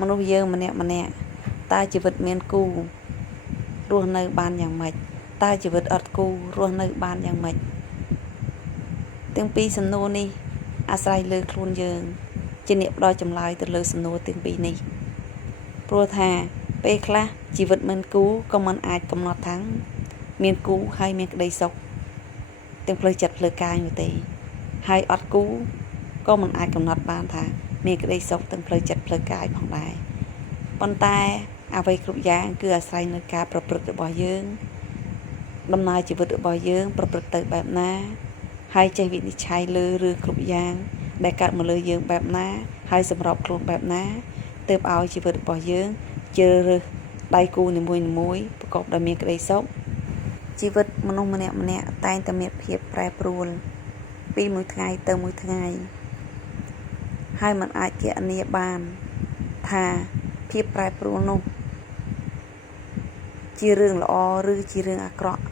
មនុស្សយើងម្នាក់តើជីវិតមានគូរស់នៅបានយ៉ាងម៉េចតើជីវិតអត់គូរស់នៅបានយ៉ាងម៉េចទាំងពីរសំណួរនេះអាស្រ័យលើខ្លួនយើងជាអ្នកផ្ដល់ចម្លើយទៅលើសំណួរទាំងពីរនេះព្រោះថាពេលខ្លះជីវិតមិនគូក៏មិនអាចកំណត់ថាមានគូហើយមានក្តីសុខទាំងផ្លូវចិត្តផ្លូវកាយនោះទេហើយអត់គូក៏មិនអាចកំណត់បានថាមានក្តីសុខទាំងផ្លូវចិត្តផ្លូវកាយផងដែរប៉ុន្តែអ្វីគ្រប់យ៉ាងគឺអាស្រ័យនៅការប្រព្រឹត្តរបស់យើងដំណើរជីវិតរបស់យើងប្រព្រឹត្តទៅបែបណាហើយចេះវិនិច្ឆ័យលើរឿងគ្រប់យ៉ាងដែលកើតមកលើយើងបែបណាហើយសម្របខ្លួនបែបណាទើបឲ្យជីវិតរបស់យើងជ្រើសរើសដៃគូនីមួយៗប្រកបដោយមានក្តីសុខជីវិតមនុស្សម្នាក់តែងតែមានភាពប្រែប្រួលពីមួយថ្ងៃទៅមួយថ្ងៃហើយมันអាចគណនាបានថាភាពប្រែប្រួលនោះជារឿងល្អឬជារឿងអាក្រក់